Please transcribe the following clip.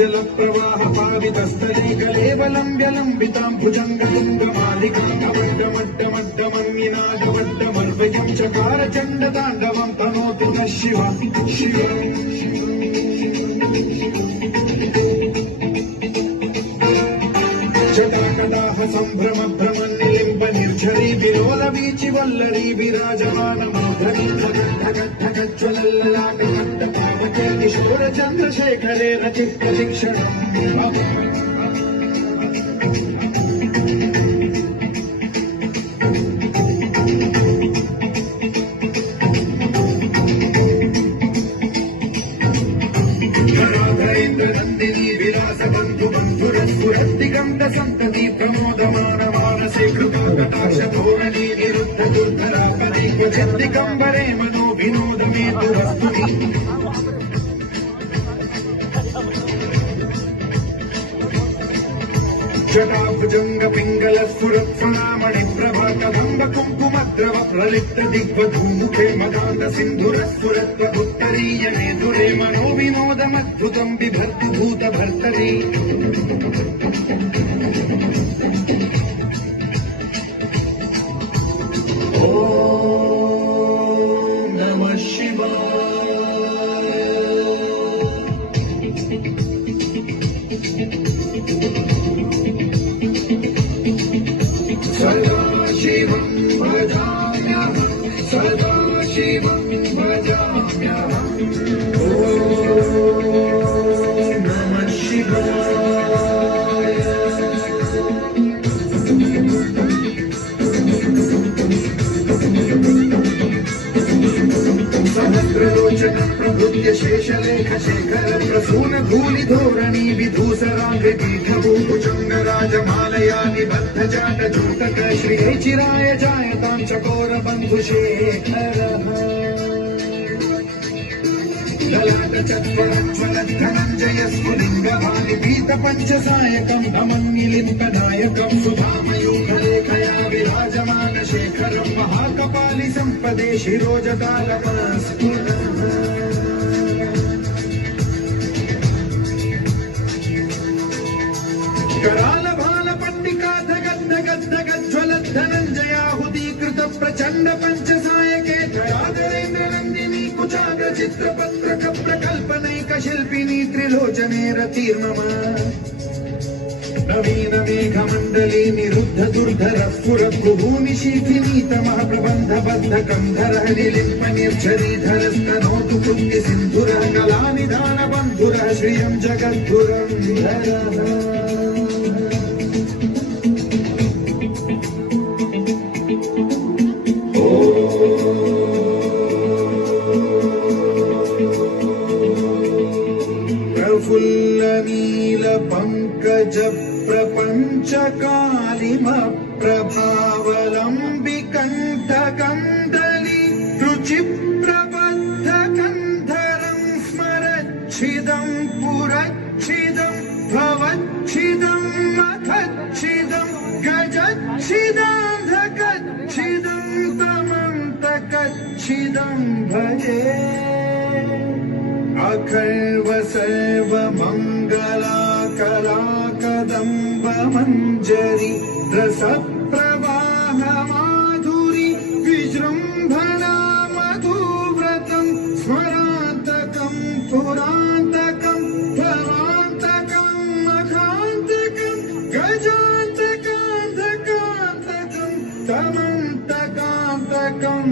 जल प्रवाह पावितस्थले कलेवलम्ब्यलम्बितां भुजङ्गलिङ्गमालिकामड्डमड्डमड्डमन्निनादवड्डमर्वयं चकार चण्डताण्डवं तनोतु नः शिव शिव जटाकटाह सम्भ्रम भ्रमन्निलिम्ब निर्झरी विलोल वीचि वल्लरी विराजमानमाधरी ढगज्ज्वलल्ललाटकट्टपावके किशोर चन्द्रशेखरे रचिप्रतिक्षणम् नंदिनी विलास बंधु बंधुरस्फुरद्दिगंत संतति प्रमोदमान मानसे कृपाकटाक्ष धोरणी निरुद्ध दुर्धरापदे क्वचिद्दिगंबरे मनो विनोद मेतु वस्तुनि जटाभुजंग पिंगल स्फुरत्फणामणि प्रभा कदंब कुंकुमद्रव प्रलिप्त दिग्वधूमुखे मदान्त सिन्धुरस्फुरत्वदुत्तरीय मेधुरे मनो विनोदमद्भुतं बिभर्तु भूत भर्तरि ओम नमः शिवाय सदा शिवं भजाम्यहं सदा शिवं भजाम्यहम् ॐ नमः शिवाय सहस्रलोचनं प्रभृत्य शेषलेख शेखर प्रसून धूलि धोरणी विधूसराङ्गीठभूभुजङ्ग राजमालया निबद्ध जाट जूटक श्रिये चिराय जायतां चकोर बन्धुशेखरः ललाट चत्वरज्ज्वलद्धनञ्जय स्फुलिङ्गवाणि पीत पञ्चसायकं धमन्निलिम्पनायकं सुधामयूखलेखया विराजमान शेखरं महाकपालि सम्पदे शिरोजतालमस्फुरः कराल भाल पट्टिका धगद्धगद्धगज्ज्वलद्धनञ्जयाहुतीकृत प्रचण्ड पञ्चसायके धराधरेन्द्र नन्दिनी कुचाग्र चित्रपत्रक प्रकल्पनैक शिल्पिनी त्रिलोचने रतिर्मम नवीन मेघमण्डली निरुद्ध दुर्धर स्फुर भ्रुभूमि शीथिनीतमः प्रबन्ध बद्ध कन्धरः निलिम्प निर्झरीधर स्तनोतु पुण्य सिन्धुरः कलानिधान बन्धुरः श्रियं जगद्धुरन्धरः प्रफुल्ल नील पंकज प्रपंच कालिम प्रभावलंबिकंठ कंदली रुचि प्रबद्ध कंधरं स्मरच्छिदं पुरच्छिदं भवच्छिदं मखच्छिदं गजच्छिदं धकच्छिदं तमन्तकच्छिदं भजे अखर्व सर्व मंगला कला कदम्ब मंजरी रस प्रवाह माधुरी विजृंभणा मधुव्रतं स्मरान्तकं पुरान्तकं भवान्तकं मखान्तकं गजान्तकान्तकान्तकं तमन्तकान्तकं